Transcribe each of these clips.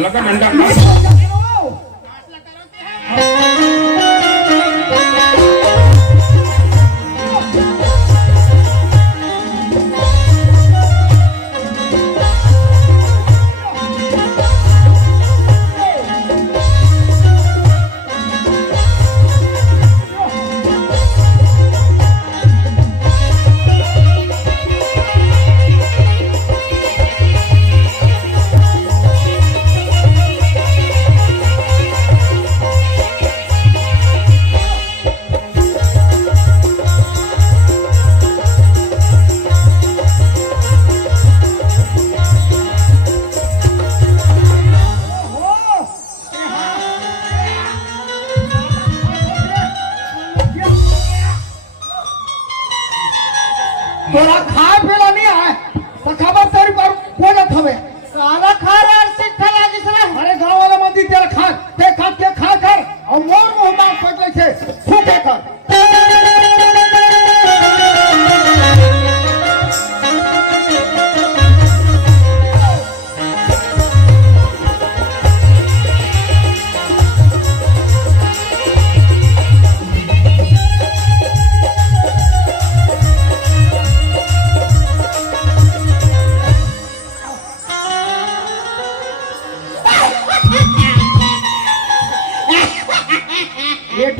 लगा नंदा तोरा खाए पीला नहीं है तो खबर तेरी पर बोलत हवे साला खा रहा सिक्का लागिस रे अरे गांव वाला मंदी तेरा खा के खा कर और मोर मुंह में पकड़े छे फूटे कर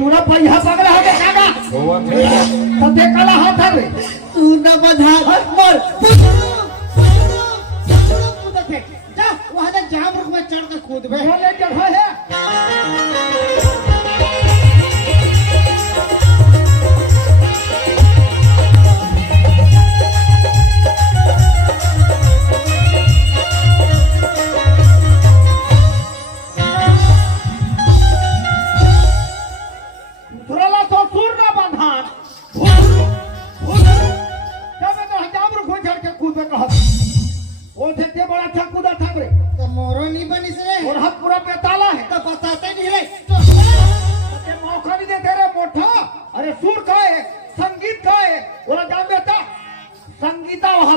तूना पहिया पगला हो काका तब देखला हाथ रे तू न बधा मर कूद थे जा वहां तक जाम रुक में चढ़ के कूद बे ले जगह है पूरा बेताला है तो बताते नहीं रे तो मौका नहीं देते रे मोटा अरे सुर का है संगीत का है बोला जान बेटा संगीता वहां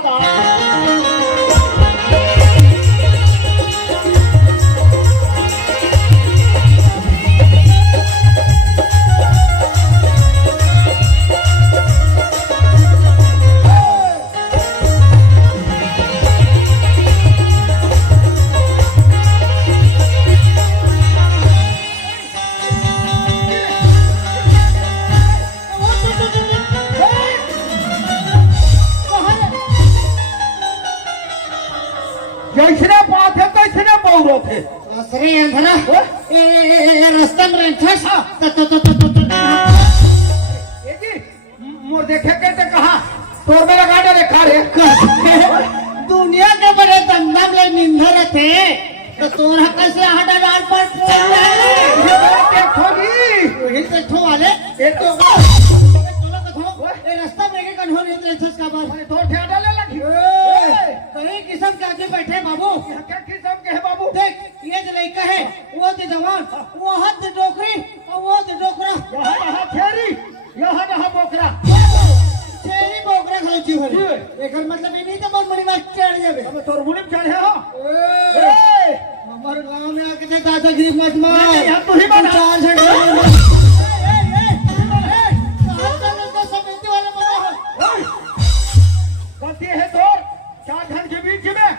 जैसने बात है तैसने बहुरो थे असरे अंधना ए रास्ता में रहता एजी मोर देखे के कहा तोर में लगा दे खा रे दुनिया के बड़े दमदम ले निंदर थे तो तोरा कैसे हटा डाल पर देखोगी वही देखो वाले ए तो रास्ता में के कन्हो नहीं रहता का बात तोर थे डाले लगी कहीं किस्म के आगे बैठे बाबू क्या किस्म के है बाबू देख ये जो लड़का है वो तो जवान वो हाथ डोकरी और वो तो डोकरा यहाँ थेरी यहाँ बोकरा थेरी बोकरा खलोची भरी एकर मतलब ये नहीं तो बहुत बड़ी बात चढ़ जावे अब तोर मुनि चढ़े हो हमारे गांव में आके दादागिरी मत मार यहां तू ही बना चार झंडे गलती है तो चार घर के बीच में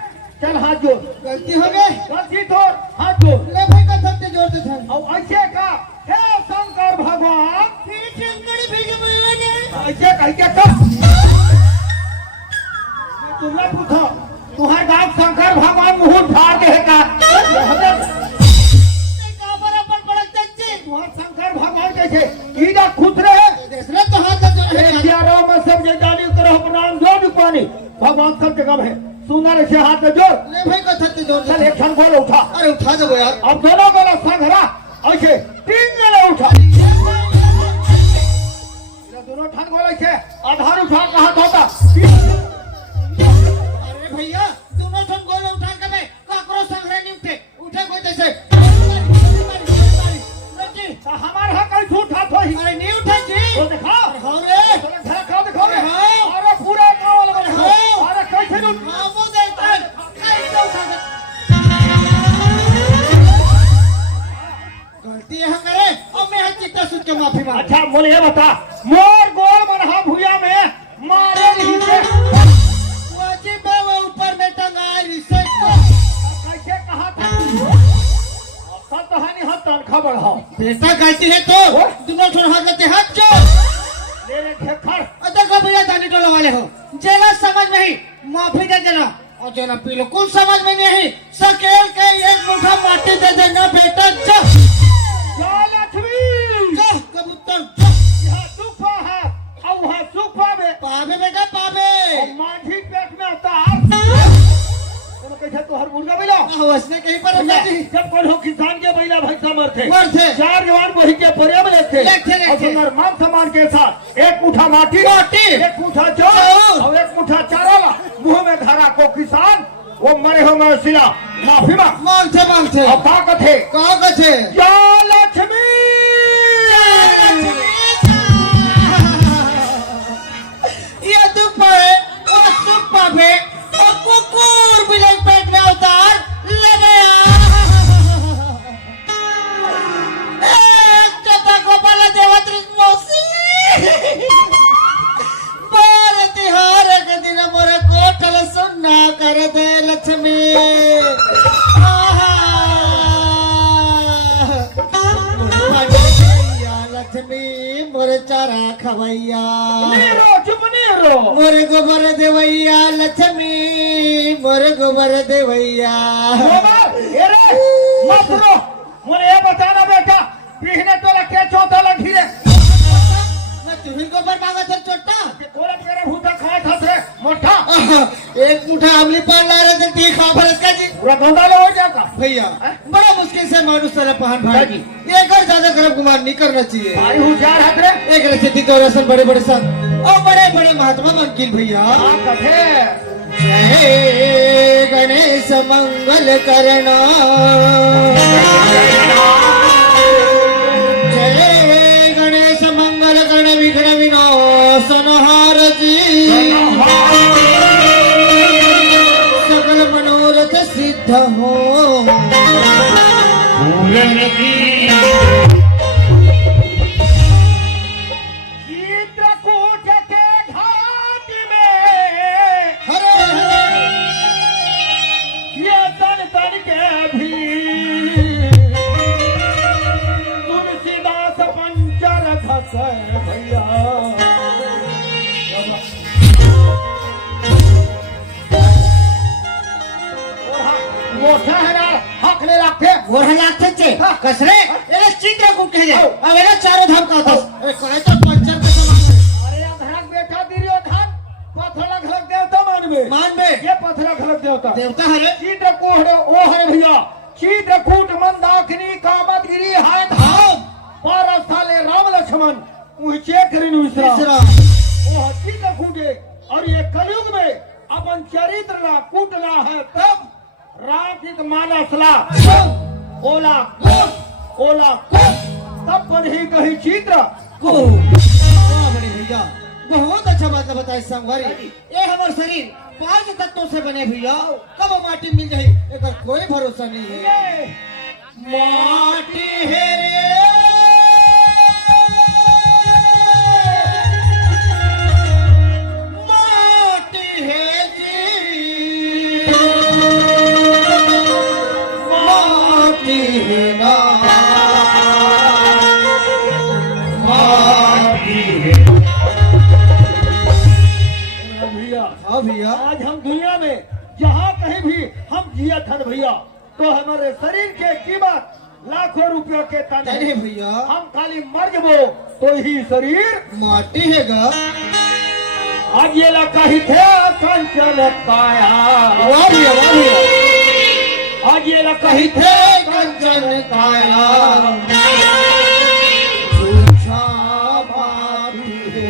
चल हाथ जोड़ गलती हो गई गलती तो हाथ जोड़ ले भाई का सबसे जोर से चल और ऐसे का हे शंकर भगवान हे शंकर भगवान ऐसे कह के तो तुमने पूछो तुम्हारे गांव शंकर भगवान मुंह फाड़ के है का बराबर पड़क चच्चे तुम्हारे शंकर भगवान कैसे ईदा खुद रहे दूसरे तो हाथ जोड़ में सब जानी करो प्रणाम जोड़ पानी भगवान सब जगह है सुंदर से हाथ में जोड़ ले भाई का छत्ते जोड़ चल एक क्षण बोलो उठा अरे उठा दो यार अब दोनों बोलो संघरा ऐसे तीन जने उठा दोनों ठन बोले ऐसे आधार उठा कहा होता अरे भैया दोनों ठन गोले उठा के मैं काकरो संघरा नहीं उठे उठे कोई जैसे हमारे हाथ कहीं उठा तो ही अरे नहीं उठा जी वो दिखा हां रे दिखाओ रे अरे पूरा गांव वाला अरे कैसे उठा वो देखता है कैसे उठा बोले ये बता मोर गोल मनहा भूया में मारे नहीं थे वाजिब है वो ऊपर में टंगा रिसेट को कैसे कहा था सब कहानी हाथ तनखा बढ़ाओ बेटा कहती है तो दोनों छोड़ हाथ लेते हाथ जो ले रे खेखर देखो भैया दानी टोला वाले हो जेला समझ नहीं माफी दे देना और जेला बिल्कुल समझ में नहीं सकेल के एक मुठा माटी दे देना बेटा जा लक्ष्मी जा कबूतर जा यहाँ सुख है और वहाँ सुख पावे पावे बेटा पावे और मांझी पेट में होता तुम कैसे तो हर मुर्गा मिला उसने कहीं पर जब कौन हो किसान के महिला भैंसा मरते मरते। चार जवान वही के पर्या में लेते लेते। और सुंदर मान सम्मान के साथ एक मुठा माटी एक मुठा चाउर। चावल और एक मुठा चारा मुंह में धरा को किसान वो मरे हो मैं सिला माफी मांगते और ताकत है कहाँ कथे या लक्ष्मी ये दुख पावे और सुख पावे और कुकुर बिलाई पेट में उतार ले गया एक चता को पाला देवत्री मौसी बार तिहार के दिन मोरे कोठल सुनना कर दे लक्ष्मी लक्ष्मी मोरे चारा खवैया मोरे गोबर देवैया लक्ष्मी मोरे गोबर देवैया मत रो मुझे ये बताना बेटा पीने तो लगे चौथा लगी रे मैं तुम्हें गोबर मांगा था छोटा कोला तेरे भूता खाए था रे मोटा एक मुठा अमली पान ला रहे थे ठीक खा भर इसका जी पूरा गंगालो हो जाता भैया बड़ा मुश्किल से मानुष सारा पहाड़ भाई जी एक और ज्यादा गर्भ गुमान नहीं करना चाहिए भाई हूँ चार हाथ रे एक रसीदी तो रसन बड़े बड़े संत और बड़े बड़े महात्मा मंकिल भैया जय गणेश मंगल करना जय गणेश मंगल कर्ण विघ्न विनाशन हार जी सकल मनोरथ सिद्ध हो चित्रकूट के घाट में हरे हरे ये तन तन के भी तुलसीदास पंचर धस भैया मोठा है ना हकले रखे गोरहा लागते चे कसरे एला चित्रकूट कहे जाए अब एला चारों धाम का था अरे कहे तो पंचर के समान अरे अधरक बेटा दुर्योधन पथरा घरक देवता मान बे ये पथरा घरक देवता देवता हरे चित्रकूट ओ हरे भैया चित्रकूट मंदाकिनी कामदगिरी हाय धाम पारस्थाले राम लक्ष्मण उचे करिन विश्राम ओ चित्रकूट और ये कलयुग में अपन चरित्र ना कूटना है तब रातिक मानसला ओला ओला तब पर ही कही चित्र को बड़े भैया बहुत अच्छा बात बताए संगवारी ये हमारे शरीर 5 तत्वों से बने भैया कब माटी मिल जाए एक कोई भरोसा नहीं है माटी है रे माटी है जी माटी है ना हाँ भैया आज हम दुनिया में जहाँ कहीं भी हम जिया थन भैया तो हमारे शरीर के कीमत लाखों रुपयों के तन है। नहीं भैया हम खाली मर जबो तो ही शरीर माटी है गा आज ये लगा ही थे कंचन काया वाह भैया आज ये लगा ही कही थे थे कंचन काया झूठा माटी है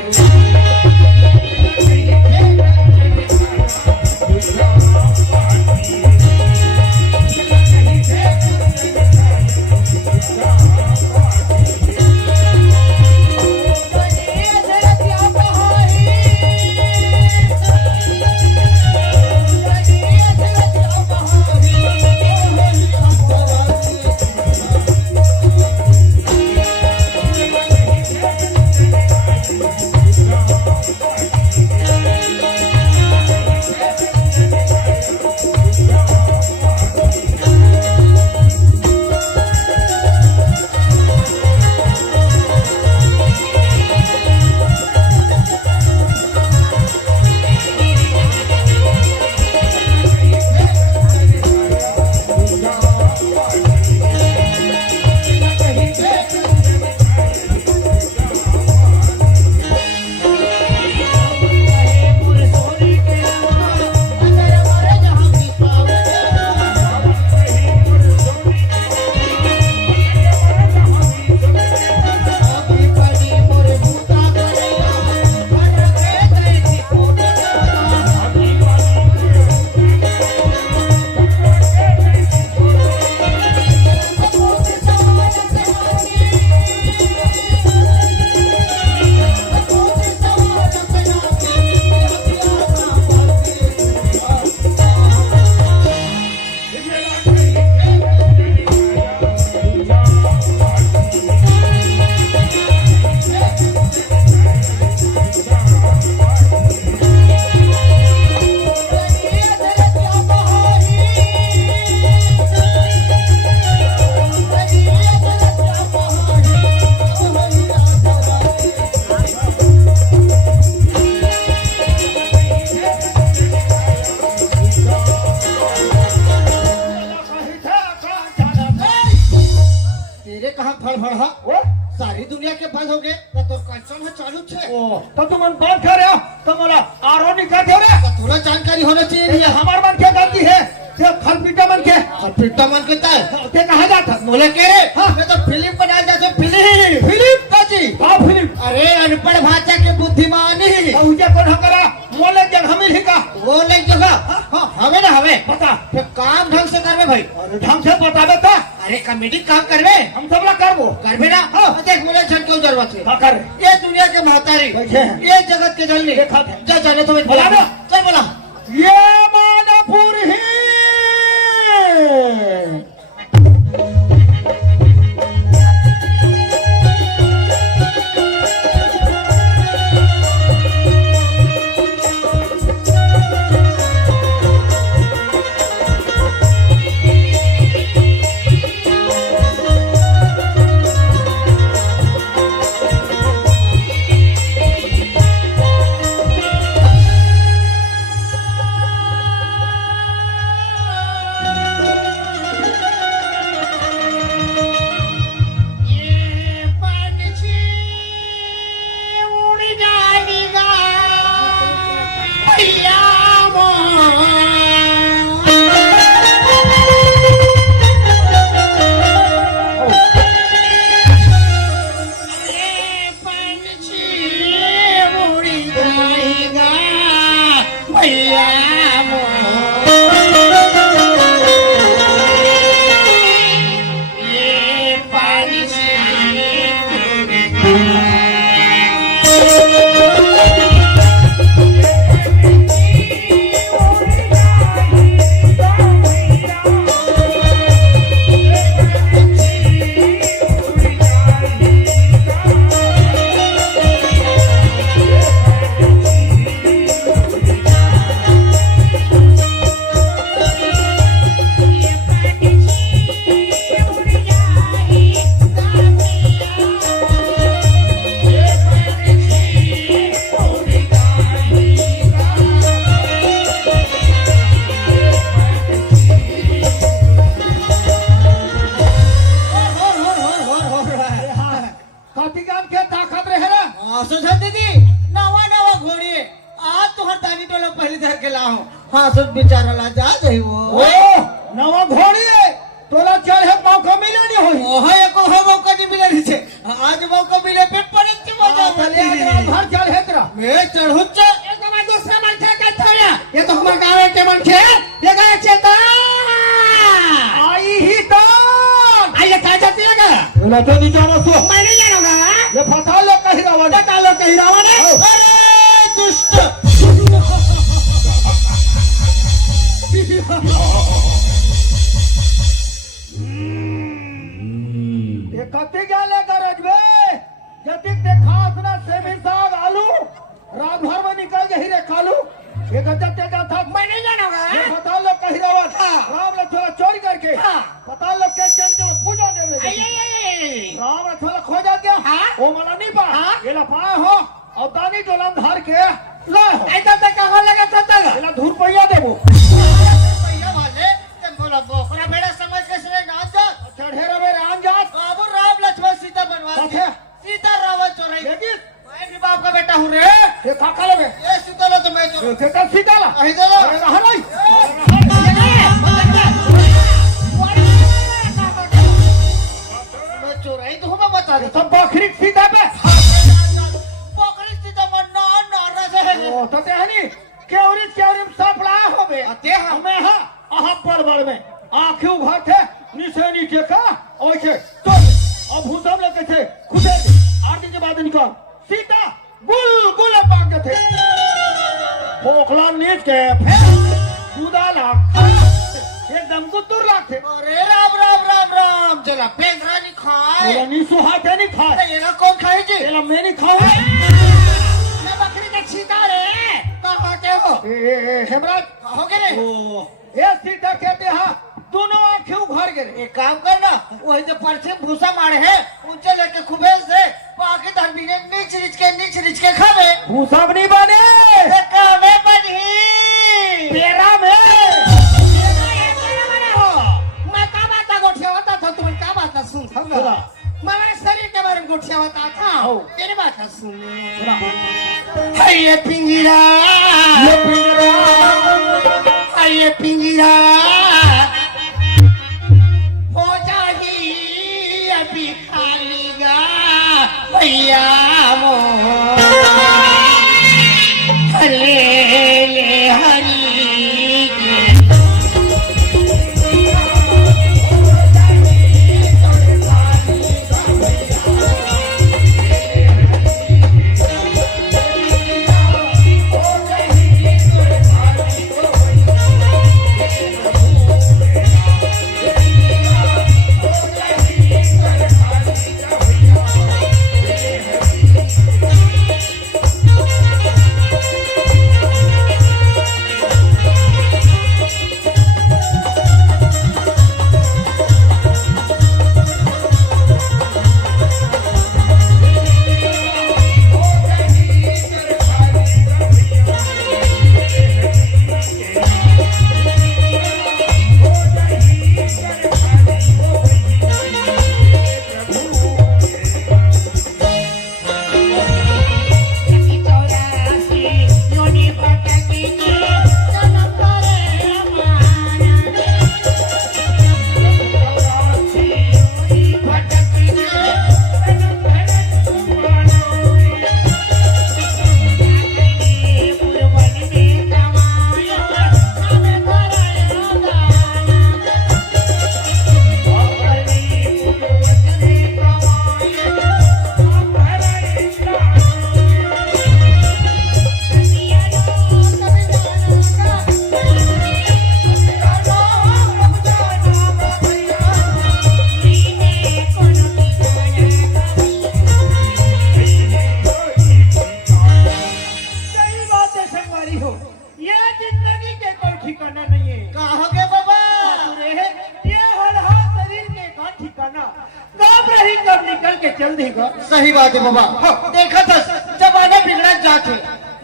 काम चालू है। ओ तो तुम बात कर रहे हो तो मला आरो निकाल दे रे थोड़ा जानकारी होना चाहिए। ये हमार मन क्या गलती है ये खलपीटा मन के खलपीटा मन के है ते कहा जाता बोले के हाँ मैं तो फिल्म बना जाते फिल्म फिलिप काजी का फिलिप अरे अनपढ़ भाषा के बुद्धिमानी उजे कौन हकरा मोले जग हमिल ही का वो नहीं जगह हमें ना हमें बता फिर काम ढंग से करवे भाई। अरे ढंग से बता दे ता अरे कमेटी काम करवे हम सब लोग करबो करवे ना देख मुझे छट क्यों जरूरत है का कर ये दुनिया के महतारी देखे हैं। ये जगत के जननी देखा थे। जा जाने तो मैं बोला ना। चल बोला ये मानपुर ही हाँ सब बेचारा जा गई वो नवा घोड़ी तोला चढ़े मौका मिले नहीं होई ओह एको हो मौका नहीं मिले नीचे आज मौका मिले पे पड़े की मजा घर चढ़े तेरा मैं चढ़ुच ये तो मैं दूसरा मन के थोड़ा ये तो हमारे गांव के मन के ये गाय चेता आई ही तो आइए क्या जाती है का बोला तो नहीं जानो तो मैं नहीं जानूंगा ये फटा लो कहीं रावण बता लो कहीं रावण अरे दुष्ट ये कति गाले गरज बे जतिक देखा अपना सेमी साग आलू रात भर में निकल गई रे खालू ये गजते का था मैं नहीं जानूंगा ये बता लो कहीं रावण राम ने थोड़ा चोरी करके बता लो के चंद जो पूजा देवे राम ने थोड़ा खो जा गया वो मला नहीं पा ये ला पाए हो और दानी डोलम धर के ले हो ऐसा तो कहाँ लगा था ये ला धूर पैया देबो बोला बोकरा बेड़ा समझ के सरे नाच चढ़े रवे राम जात बाबू राम लक्ष्मण सीता बनवा कथे सीता रावण चोरी देखिस मैं भी बाप का बेटा हूँ रे ये काका लेवे ये सुतलो तो मैं चोर ये का सीता ला अहि दे अरे रहा नहीं मैं चोराई तो मैं बता दे सब बकरी सीता पे बकरी सीता मन ना ना से ओ तो तेहनी केवरी सब लाया होबे ते हमें हां अहा पर में आंखों घर थे नीचे नीचे का ओछे तो अब भूसम लगे थे खुदे आरती के बाद निकाल सीता गुल गुल पाक थे पोखला नीच के खुदा ला एकदम कुतुर लागते अरे राम राम राम राम जरा पेंगरा नहीं खाए बोला नी सुहाते नहीं खाए ये ना कौन खाए जी तेरा मैं नहीं खाऊं मैं बकरी का छीता रे कहाँ के हो ए हेमराज हो गए रे ओ ये सीता कहते हैं दोनों आंखें उघाड़ गए एक काम करना वही जो परसे भूसा मारे है ऊंचे लेके खुबेल से बाकी धरबी ने नीच रिच के खावे भूसा नहीं बने कावे बनी पेरा में मैं का बात गोठिया होता था तुम्हें का बात सुन था मेरे शरीर के बारे में गोठिया होता था तेरी बात सुन ये पिंजरा ये पिंजरा हो जाही अभी खाली गा भैया मो ले ले हरी सही बात है बाबा। देखा था जमाना बिगड़ा जाते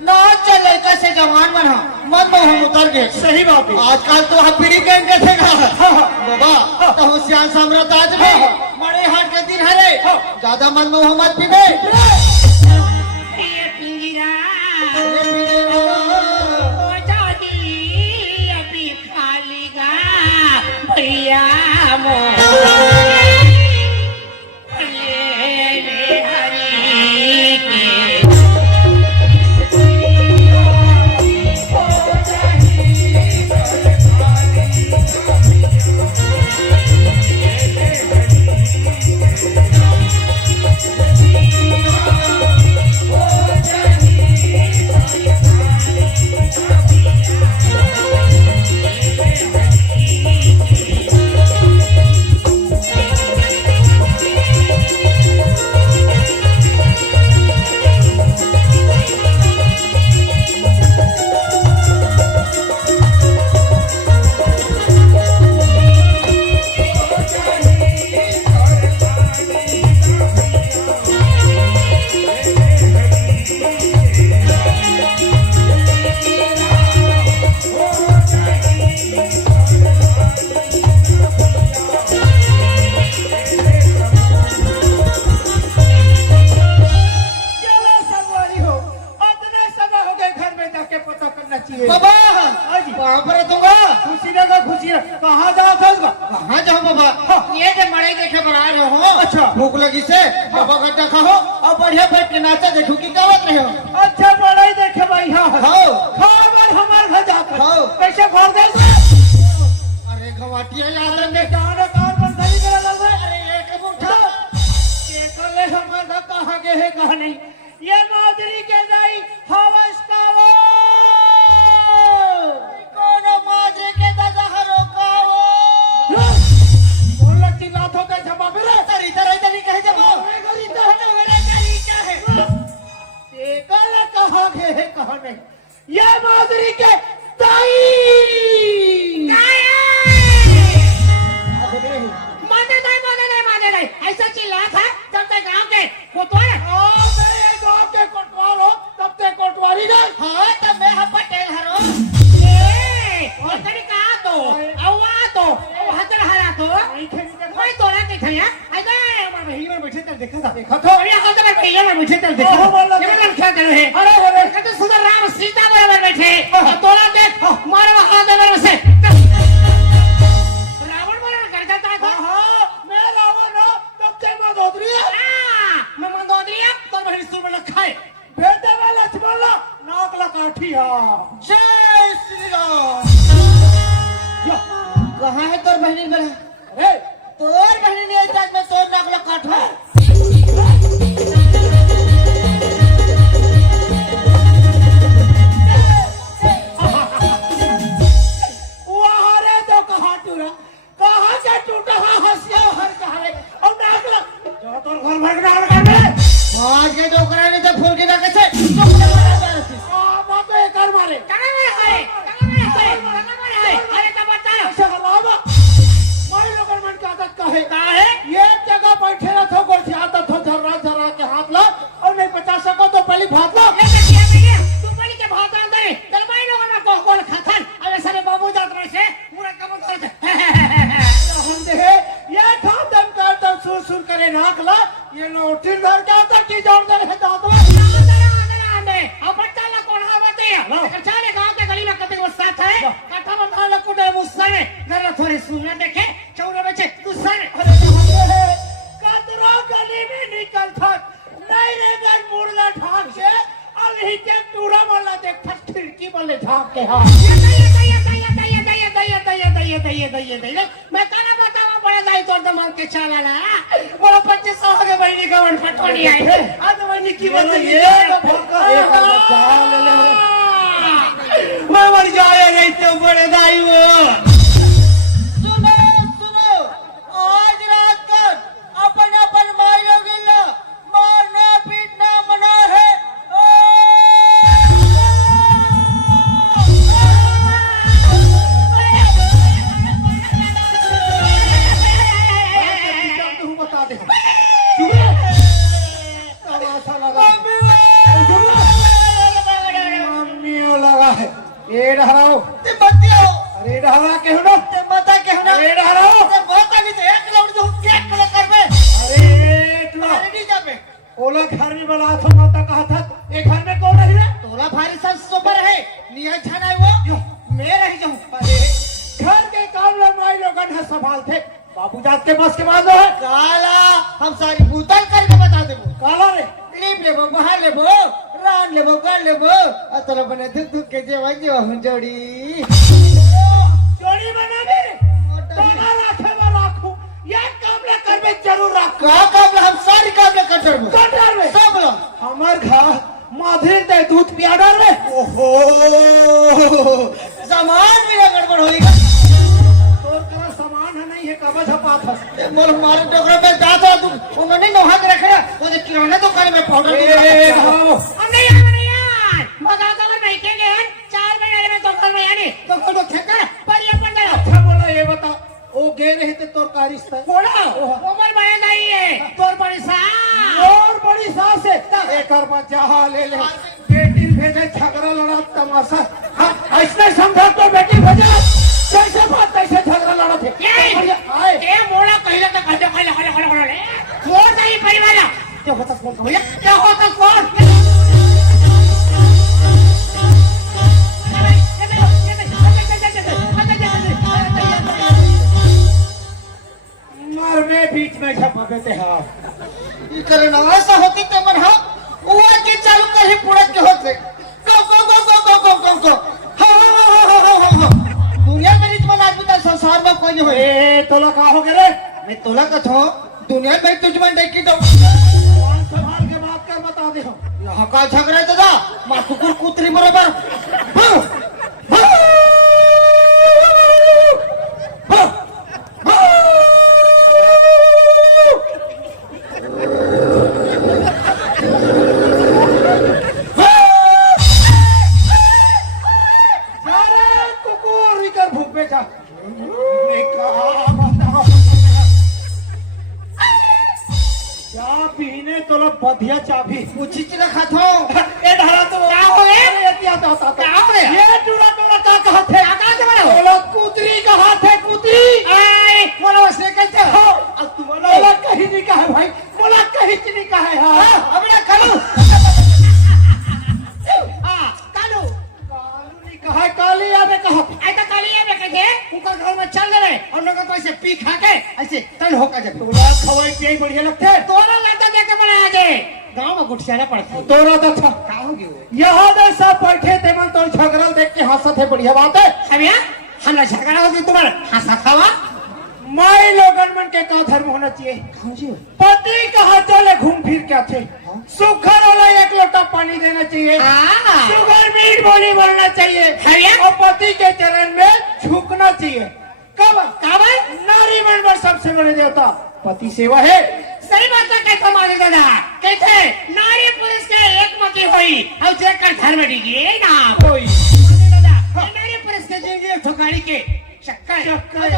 ना चले कैसे जवान बना मन में हम उतर गए। सही बात है। आजकल तो हम पीढ़ी के देखेगा बाबा तो होशियार सम्राट आज में मरे हाथ के दिन हरे ज्यादा मन में मत पीने भैया कहाँ जाओ कहाँ जाओ बाबा ये जो मड़ई देखे बना रहे हो। अच्छा भूख लगी से बाबा गड्ढा खाओ और बढ़िया बैठ के नाचा देखो की गावत रहे हो। अच्छा मड़ई देखे भाई हाँ खाओ खाओ हमारे घर जाकर खाओ कैसे भर दे। अरे गवाटिया याद ने कहाँ बंद कर लग रहा है। अरे एक मुठा के कले हमारा कहाँ के है कहाँ नहीं ये मादरी के जाई हवस का वो कोनो मादरी के दादा हरो का वो बोल की बात हो गई जवाब रे तरी तरह तरी कहे जवाब गरी तो है मेरे गरी क्या है ये कल कहाँ के है कहाँ नहीं ये मादरी के दाई माने नहीं ऐसा चिल्ला था जब तक गांव के कोतवाल गांव के कोतवाल हो तब तक कोतवाली गए। हाँ तब मैं हम पटेल हरो और तेरी कहाँ तो अवा तो हतर हरा तो मैं तोड़ा के खया आई गए हमारे ही में बैठे देखा था देखा था अरे हाल तो मैं पहले में मुझे तो देखा ओहो, बोल ये मन क्या कर रहे हैं अरे अरे कहते सुंदर राम सीता बराबर बैठे और तोला देख मारो हाथ में से रावण बराबर कर जाता था हां मैं रावण हूं तब से मंदोदरी मैं मंदोदरी तो बहन सुर में खाए बेटे में लक्ष्मण नाक ला काठी हां जय श्री राम कहां है तोर बहनी बड़ा अरे तोर बहनी ने आज में तोर नाक ला काठा कहाँ से टूटा हंसिया हर कहा और नाक ला जो तोर घर भर नाक कर दे आज के डोकरा ने तो फूल के ना कैसे डोकरा मारा जा रही बाप रे कर मारे कहां है अरे का बता ऐसे हलावा मारी लोगन मन का आदत का है ये जगह बैठे रह थो गोल आता थो झर्रा झर्रा के हाथ ला और नहीं बचा सको तो पहली भात ला तू पहले के भात डाल दे चल भाई लोगों ने कोल खाथन अरे सारे बाबू जात रहे से पूरा काम कर हम दे ये खातम करतम सुर सुर करे नाक ला ये नोटिस धर के आता की जोड़ दे है दांत आंदे अपन चला कोण आवते चले गांव के गली में कते को साथ है काठा में थाला कुटे मुसने जरा थोड़ी सुनने देखे चौरा बचे दुसरे कतरा गली में निकल था नहीं रे गन मुर्गा ठाक से अभी के टूरा वाला देख खिड़की वाले झांक के हां मैं काना बतावा बड़ा दाई तोड़ दमाग के चाला ना बड़ा 25 साल के बहनी गवन पटवानी आई आज बहनी की बात ये भोका एक बच्चा ले ले मैं मर जाए नहीं तो बड़े दाई वो सुनो सुनो आज रात का अपन अपन माई लोग ला मारना पीटना मना है बता दे तमाशा लगा मम्मी लगा है ये डराओ ते बतियो अरे डरा के हो ना ते बता के हो ना अरे डराओ ते बता नहीं तो एक किलोमीटर तो क्या कल करबे अरे इतना अरे नहीं जाबे ओला घर में बड़ा था माता कहा था ये घर में कौन रही है तोला भारी सा सोबर है निया छाना वो मैं रह जाऊं अरे घर के काम में माई लोगन है संभाल थे बाबू जात के पास के बाद है काला हम सारी भूतल करके बता देबो काला रे लीप लेबो बहार लेबो रान लेबो कर लेबो अतला बने दुख के जेवा जेवा जोड़ी जोड़ी बना दे तोला राखे में राखू ये काम ले करबे जरूर राख का काम हम सारी काम ले कर देबो कटर में सब लो हमार घर माधुरी ते दूध पिया डाल रे ओहो सामान भी गड़बड़ होएगा तोर का सामान है नहीं है कब झपात है मोर मारे टोकरा पे जाता तू उन्होंने नोहा के रखा वो जो किराना दुकान में पाउडर ए घावो हम नहीं यार मगा का मैं के गए 4 महीने में तो कर में यानी तो को ठेका पर ये अपन गया अच्छा बोला ये बता ओ गे रहे थे तोर का रिश्ता बोला उमर बड़े नहीं है तोर बड़ी सा और बड़ी सास है एकर बच्चा हा ले ले बेटी भेजे झगड़ा लड़ा तमाशा ऐसे समझा तो बेटी भेजे कैसे बात कैसे झगड़ा लड़ा थे आए ए मोड़ा कहला तो कहला ले मोर नहीं परिवार क्या होता कौन भैया क्या होता कौन मर में बीच में झपा देते हैं ये करना ऐसा होती ते मन हा वो के चालू कर ही पूरा के होते go दुनिया में रिजमन आदमी का संसार में कोई नहीं होए ए तोला का हो गए मैं तोला का थो दुनिया में तुझमन देख के दो कौन सवाल के बात कर बता दे हम यहाँ का झगड़ा तो जा मां कुकुर कुतरी बराबर बधिया चाबी पूछी च रखा थो ए धरा तो क्या हो गए क्या होता क्या हो गया ये टूरा टूरा का कहा थे आका से बड़ो बोला कुतरी का हाथ है कुतरी आए बोलो से कहते हो अब तुम्हारा कहीं नहीं कहा भाई बोला कहीं बढ़िया लगते तोरा लाता देखे बनाया जे गांव में गुठियाना पड़ता तोरा तो अच्छा का हो गयो यहाँ दे सब बैठे थे मन तो झगड़ल देख के हंसत है बढ़िया बात है हमिया हमरा झगड़ा हो गई तुम्हारा हंसा खावा माई लोगन मन के का धर्म होना चाहिए कौन जी पति कहा चले घूम फिर के आते सुखर वाला एक लोटा पानी देना चाहिए शुगर मीठ बोली बोलना चाहिए और पति के चरण में झुकना चाहिए कब कब नारी मन पर सबसे बड़े देवता पति सेवा है सही बात है कहता मारे दादा कहते नारी पुरुष के एक मती होई और जेकर धर्म डिगे ना कोई दादा नारी पुरुष के जिंदगी ठोकाड़ी के चक्का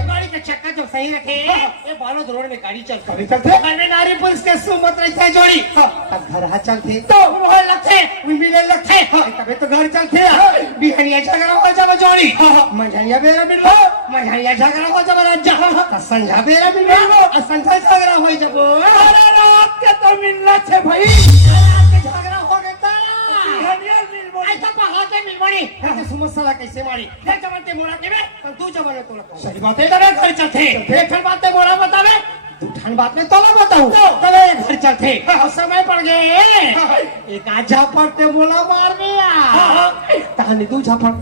गाड़ी का चक्का जब सही रखे ये बालोद रोड में गाड़ी चल कभी चलते में नारी पुरुष के सुमत रहते जोड़ी तब घर हा चलते तो वह लगते मिले लगते तभी तो घर चलते बिहनिया झगड़ा हो जब जोड़ी मंझनिया बेरा मिलो मंझनिया झगड़ा हो जब राजा संझा बेरा मिलो संझा झगड़ा हो जब अरे रात के तो मिलना छे भाई झगड़ा हो गया ऐसा पहाते मिल बड़ी ऐसे समस्या कैसे मारी ये जमाते मोड़ा के में तू जमाने तो लगा सही बात है तेरे घर चलते एक ठन बात में मोड़ा बतावे दू ठन बात में तोला बताऊं तबे घर चलते और समय पड़ गए एक आध झापड़ ते मोला मार गया ताने दू झापड़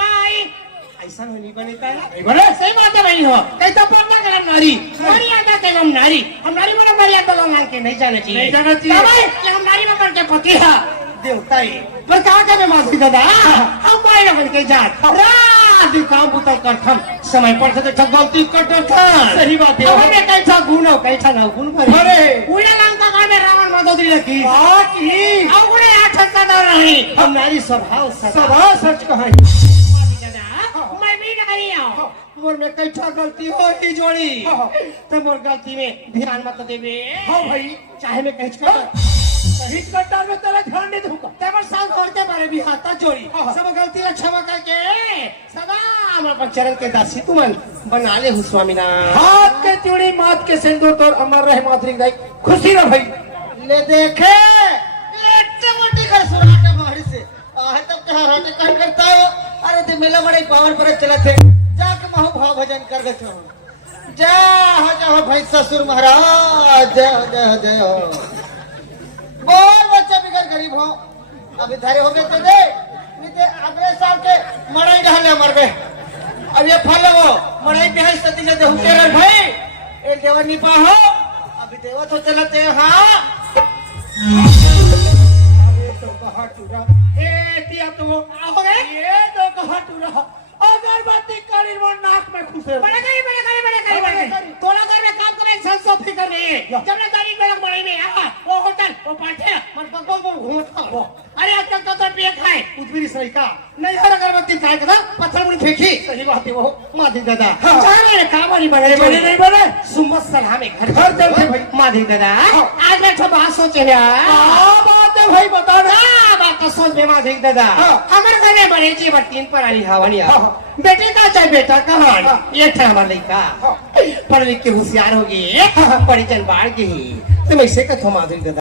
आई ऐसा नहीं बने का बने सही बात है भाई हो कैसा पढ़ना करम नारी मर्यादा के हम नारी बोला मर्यादा मान के नहीं जाना चाहिए नहीं जाना चाहिए कि हम नारी में के पति है देवता ही पर कहा के मैं मासी दादा हम मारे बन के जात रात काम बुता कर हम समय पर से तो गलती कर था सही बात है हमने कैसा गुण हो कैसा ना गुण पर अरे उड़ा लंका का में रावण मदोदरी लगी बात ही और उड़े आठ का दौर नहीं हम नारी स्वभाव सभा सच कहा मैं भी नहीं आऊं मोर में कैसा गलती हो ही जोड़ी तो मोर गलती में ध्यान मत देवे हाँ भाई चाहे मैं कह कर सही कट्टा में तेरा ध्यान नहीं दूंगा तेवर साल करते बारे भी हाथा जोड़ी सब गलती ला क्षमा करके सदा हमारे चरण के दासी तुमन बना ले हूँ स्वामी ना हाथ के चूड़ी माथ के सिंदूर तो अमर रहे मातरी दाई खुशी ना भाई ले देखे लेटे मोटी कर सुराटे मारी से आह तब कहा राटे कर करता हो अरे ते मेला बड़े पावन पर चला थे जाके महु भाव भजन कर गए जा हो भाई ससुर महाराज जय जय हो बोल बच्चा बिगड़ गरीब हो अभी धारे हो गए तो दे अगले साल के मड़ाई ढाले मर गए अब ये फल हो मड़ाई बिहार सती ने देहु के भाई एक देवा निपा हो अभी देवा तो चलते हाँ दिया तो हो गए ये तो कहा टूरा अगरबत्ती करी वो नाक में खुसे बड़े तोला घर में काम करे संसो फिकर में जब ना तारीख में बड़े में वो होटल वो पाठे मन पको को घूमता हो अरे आजकल तो पिए खाए कुछ भी सही का नहीं हर अगरबत्ती खाए कदा पत्थर मुड़ी फेंकी सही बात है वो माधी दादा जाने काम वाली बड़े नहीं बने सुमत सलाह में घर चलते भाई माधी दादा आज मैं तो बात सोचे बात है भाई बता ना बात तो सोच में माधी दादा हमारे घर में बड़े जी बत्तीन पर आई हवानिया बेटे का चाहे बेटा कहाँ ये था हमारा लड़का पढ़ लिख के होशियार होगी बड़ी जन बाढ़ की ही तुम ऐसे कथो माधुरी दादा